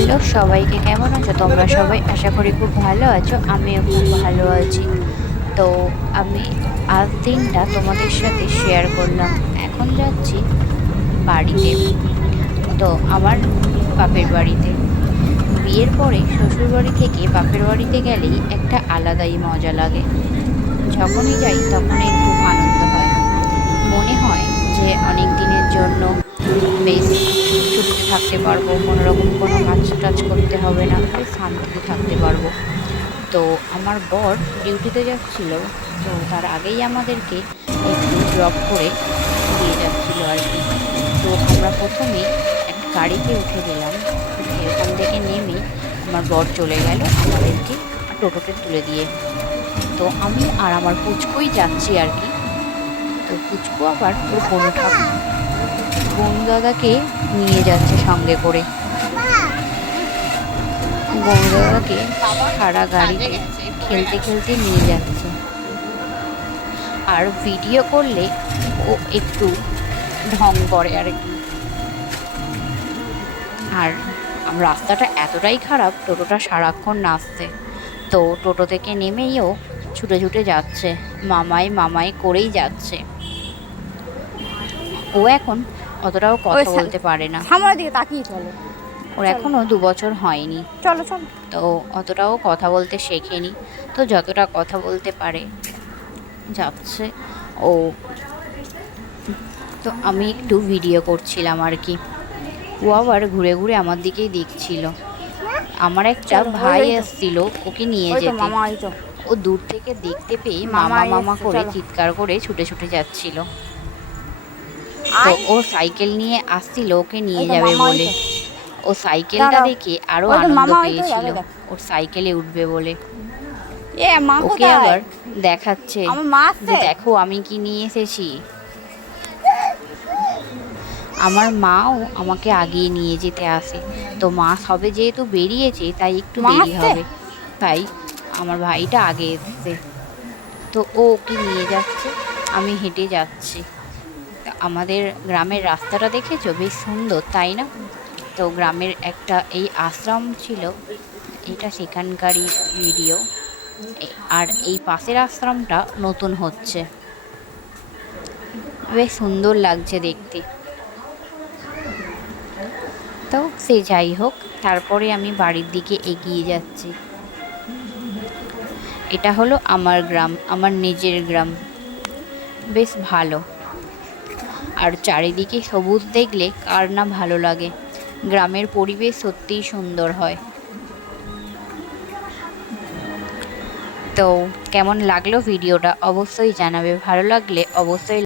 Hello সবাইকে, কেমন আছো তোমরা সবাই? আশা করি খুব ভালো আছো। আমিও খুব ভালো আছি। তো আমি আজ দিনটা তোমাদের সাথে শেয়ার করলাম। এখন যাচ্ছি বাড়িতে, তো আমার বাপের বাড়িতে। বিয়ের পরে শ্বশুর বাড়ি থেকে বাপের বাড়িতে গেলেই একটা আলাদাই মজা লাগে। যখনই যাই তখনই খুব আনন্দ হয়। মনে হয় যে অনেক দিনের জন্য বেশ ছুটিতে থাকতে পারবো, কোনো রকম কোনো কাজ টাজ করতে হবে না, বেশ শান্তিতে থাকতে পারবো। তো আমার বর ডিউটিতে যাচ্ছিল, তো তার আগেই আমাদেরকে একটু ড্রপ করে দিয়ে যাচ্ছিল আর কি। তো আমরা প্রথমেই একটা গাড়িতে উঠে গেলাম, উঠে ওখান থেকে নেমে আমার বর চলে গেল আমাদেরকে টোটোতে তুলে দিয়ে। তো আমি আর আমার পুচকুই যাচ্ছি আর কি। তো পুচকু আবার ওর বনু দাদাকে নিয়ে যাচ্ছে সঙ্গে করে। বনু দাদাকে সারা গাড়িতে খেলতে খেলতে নিয়ে যাচ্ছে। আর ভিডিও করলে ও একটু ঢং করে আর কি। আর রাস্তাটা এতটাই খারাপ, টোটোটা সারাক্ষণ নাচছে। তো টোটো থেকে নেমেই ও ছুটে ছুটে যাচ্ছে, মামাই মামাই করেই যাচ্ছে। ও এখন অতটাও কথা বলতে পারে না, সামনের দিকে তাকিয়ে চলো। ওর এখনও 2 বছর হয়নি, চলো চলো। তো অতটাও কথা বলতে শেখেনি। তো যতটা কথা বলতে পারে যাচ্ছে ও। তো আমি একটু ভিডিও করছিলাম আর কি। ও আবার ঘুরে ঘুরে আমার দিকেই দেখছিল। আমার একটা ভাই আসছিল ওকে নিয়ে যেতে। মামা এই তো। ও দূর থেকে দেখতে পেয়ে মামা মামা মামা এসছে, করে চলো। চিৎকার করে ছুটে ছুটে যাচ্ছিল। তো ও সাইকেল নিয়ে আসছিল ওকে নিয়ে যাবে বলে। ও সাইকেলটা দেখে আরো আনন্দ পেয়েছিল, ওর সাইকেলে উঠবে বলে। ওকে আবার দেখাচ্ছে যে দেখো আমি কি নিয়ে এসেছি। আমার মাও আমাকে আগিয়ে নিয়ে যেতে আসে। তো মা সবে যেহেতু বেরিয়েছে তাই একটু দেরি হবে, তাই আমার ভাইটা আগে এসছে। তো ও ওকে নিয়ে যাচ্ছে, আমি হেঁটে যাচ্ছি। আমাদের গ্রামের রাস্তাটা দেখেছো, বেশ সুন্দর তাই না? তো গ্রামের একটা এই আশ্রম ছিল, এটা সেখানকারই ভিডিও। আর এই পাশের আশ্রমটা নতুন হচ্ছে, বেশ সুন্দর লাগছে দেখতে। তো সে যাই হোক, তারপরে আমি বাড়ির দিকে এগিয়ে যাচ্ছি। এটা হলো আমার গ্রাম, আমার নিজের গ্রাম, বেশ ভালো। আর চারিদিকে সবুজ দেখলে কার না ভালো লাগে। গ্রামের পরিবেশ সত্যিই সুন্দর হয়। তো কেমন লাগলো ভিডিওটা অবশ্যই জানাবে, ভালো লাগলে অবশ্যই